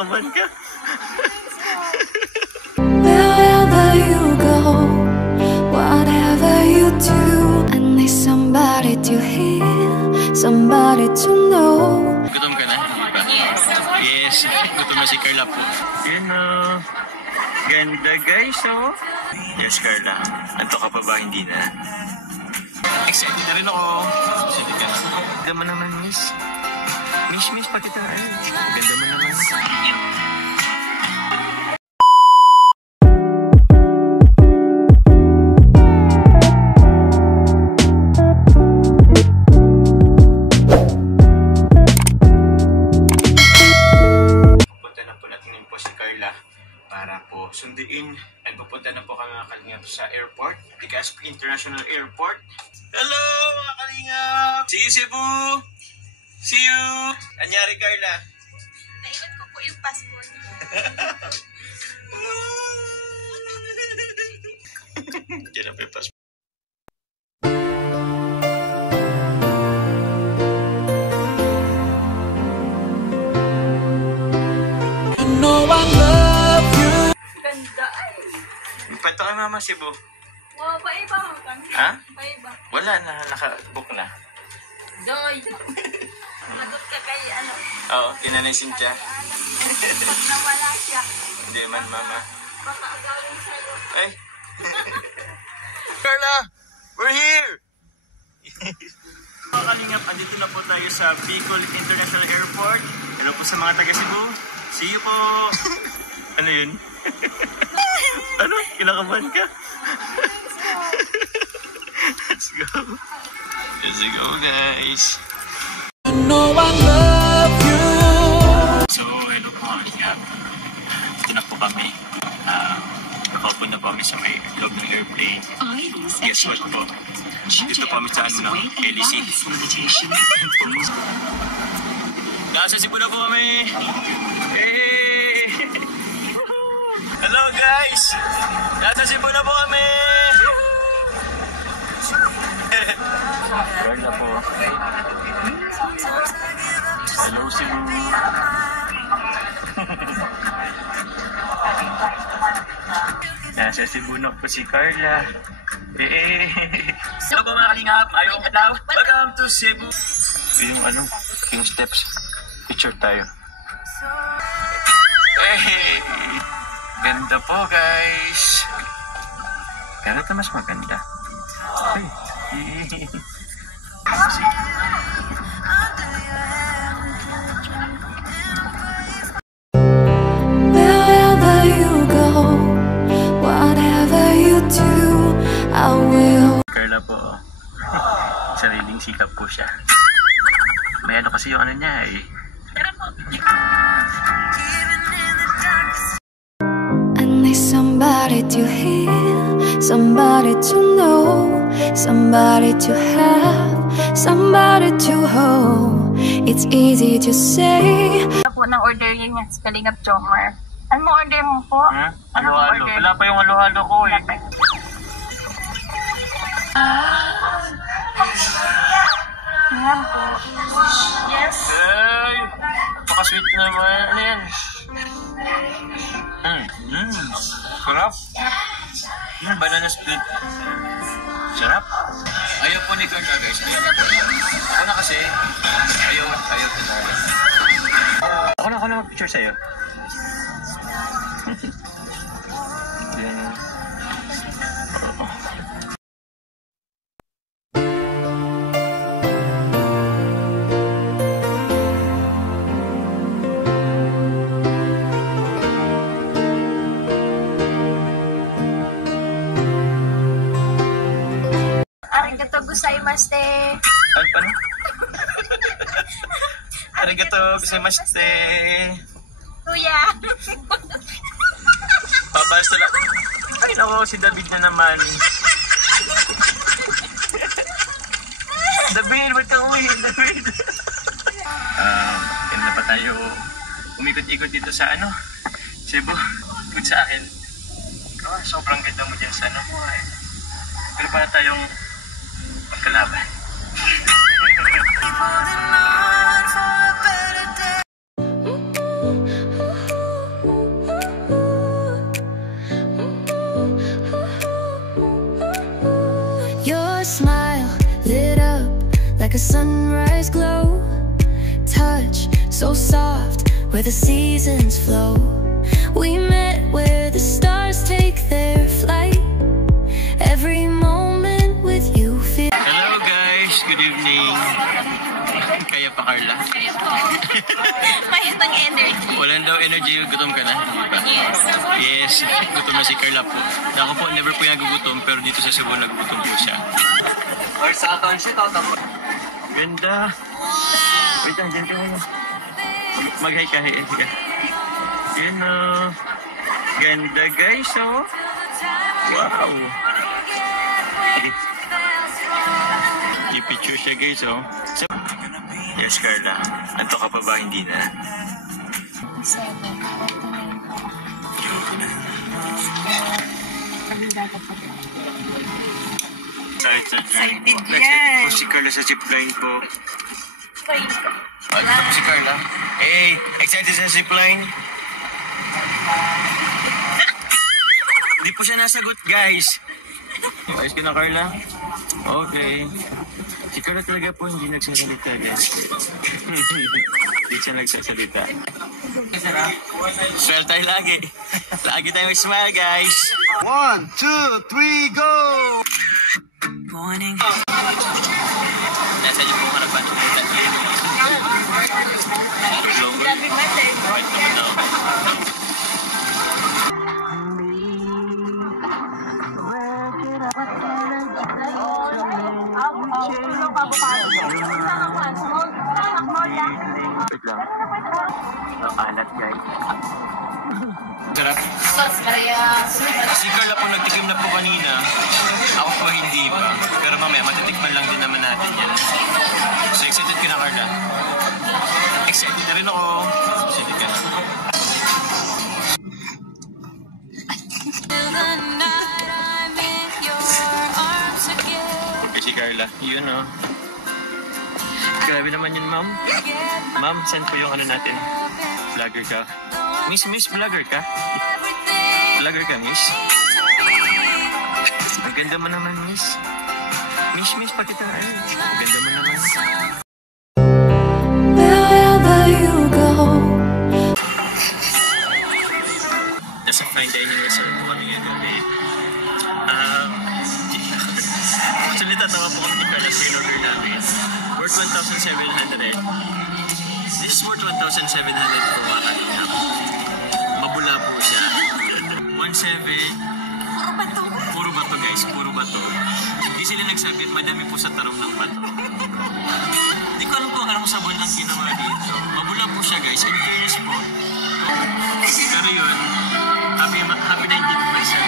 kinakabahan ka. Wherever you go, whatever you do, I need somebody to hear, somebody to know. Gutom ka na? Yes, gutom na si Carla po. Yan o. Ganda guys, oh. Yes, Carla. Anto ka pa ba? Hindi na. Excited na rin ako. Excited ka na. Ganda mo naman, miss. Miss, pati tayo. Ganda mo naman. Pupunta na po natin po si Carla para po sunduin at pupunta na po kami mga kalingap sa airport, Legazpi International Airport. Hello mga kalingap! See you Cebu! See you! Anyari Carla? Naiwan ko po yung passport. Diyan na po yung passport. Ganda ay. Pato kay Mama Cebu. Wow, paiba ka. Ha? Paiba. Wala na, naka-book na. Doy. Lagot ka kay ano. Oo, Tinanay Cynthia. Pag nawala siya. Hindi man, Mama. Baka agawin sa'yo. Ay! Carla! We're here! Mga kalingap, andito na po tayo sa Bicol International Airport. Hello po sa mga taga Cebu. See you po! Ano yun? Ano? Kinakabahan ka? Let's go! Let's go, guys! So, hello po mga kalingap. Dito na po kami. Nakaupo na po kami sa may loob ng airplane. Guess what po? Dito po kami sa ano, LEC. Nasa Cebu na po kami! Hey! Hello guys! Nasa Cebu na po kami! Burn na po. Hello Cebu! Nasa Cebu na po si Carla. Hello po mga kalingap! Ayaw ka daw! Welcome to Cebu! Yung ano, yung steps. Picture tayo. Hey! Ganda po guys! Pero ito mas maganda. Hey! Wherever you go, whatever you do, I will. Carla po, sariling sikap po siya. May ano kasi yung ano niya eh. I need somebody to hear, somebody to know, somebody to have, somebody to hold. It's easy to say. Ano po ng order niya sa Kalingap Jomar? Ano mo order mo po? Halo-halo. Wala pa yung halo-halo ko eh. Ayan po. Yes. Ay! Napaka-sweet naman. Ano yan? Sarap. Banana split. Sarap. Ayaw po ni Carla guys. Ako na kasi. Ayaw talaga. Ako na mag-picture sa'yo. Arigato gozaimasu. Ano? Arigato gozaimasu. Kuya. Pabasta lang. Ay, naku, si David na naman. David, ba't ka uwi? David. Kailan pa tayo umikot-ikot dito sa ano? Cebu. Good sa akin. Sobrang ganda mo dyan sa ano mo eh. Pero para tayong magkalaban. Your smile lit up like a sunrise glow. Touch so soft where the seasons flow. We met where the stars take their flight. Every moment with you feel. Hello guys, good evening. Kaya pa Carla? Kaya po. Mayat ng energy. Walang daw energy, gutom ka na, di ba? Yes. Yes, gutom na si Carla po. Ako po, never po yung nagugutom, pero dito sa Cebu nagugutom po siya. Or sa account sheet, ganda. Wait lang, dyan ka muna. Mag-hi ka, hi. Yan o. Ganda guys, oh. Wow. I-picture siya guys, oh. Yes, Carla. Anto ka pa ba? Hindi na. 7. Excited yan. Si Carla sa zipline po. Ito po si Carla. Hey, excited sa zipline? Di po siya nasagot, guys. Ayos ka na, Carla? Okay. Si Carla talaga po hindi nagsasalita, guys. Hindi siya nagsasalita. Smile tayo lagi. Lagi tayong smile, guys. 1, 2, 3, go! Morning. Nasa niyo po harapan. Wait naman daw. Wait lang. Ang alat, guys. Sarap. Si Carla po nagtikim na po kanina. Ako po hindi pa. Pero mamaya matitikman lang din naman natin yan. So excited ka na, Carla? Excited na rin ako. Excited ka na. Okay, si Carla. Yun o. Grabe naman yun, ma'am. Ma'am, saan po yung ano natin? Vlogger ka? Miss, vlogger ka? Vlogger ka, miss? Ang ganda mo naman, miss. Miss, pakita na. Ang ganda mo naman. Wherever you go. Nasa fine dining resort po kami ngayong gabi. Actually, tatawa po kami ni Carla sa in-order namin. Worth 1,700. This is worth 1,700 po mga kanina. Mabula po siya. 1,700. Puro bato guys, puro bato. Hindi sila nagsabi, madami po sa tarong ng bato. Hindi ko alam kung anong sabon lang ginawa dito. Mabula po siya guys, in fairness po. Pero yun, happy na hindi po siya.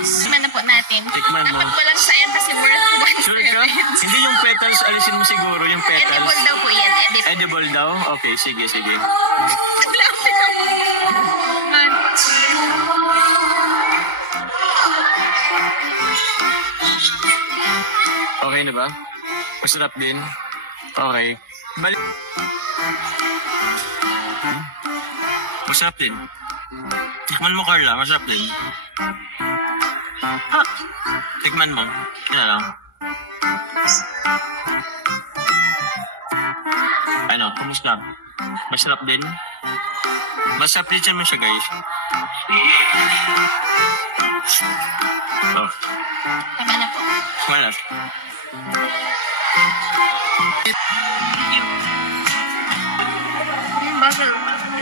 Tikman na po natin. Tikman mo. Dapat walang sayang kasi worth 1,700. Sure ka? Hindi yung petals, alisin mo siguro yung petals. Edible daw po yan, edible. Edible daw? Okay, sige. Lapit ako. Okay na ba? Masarap din? Okay. Masarap din. Tikman mo, Carla. Masarap din. Tikman mo. Yan lang. Ano? Kumusta? Masarap din? Masarap din mo siya, guys. Oh. Tama na po. Masarap.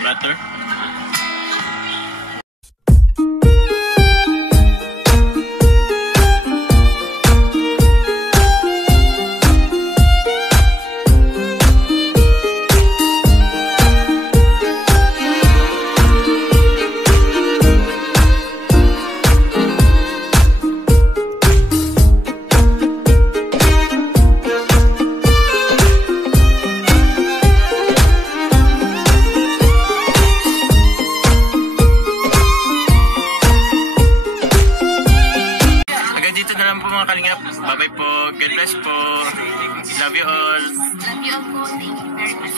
Butter? Bye-bye po. God bless po. Love you all. Love you all po. Thank you very much.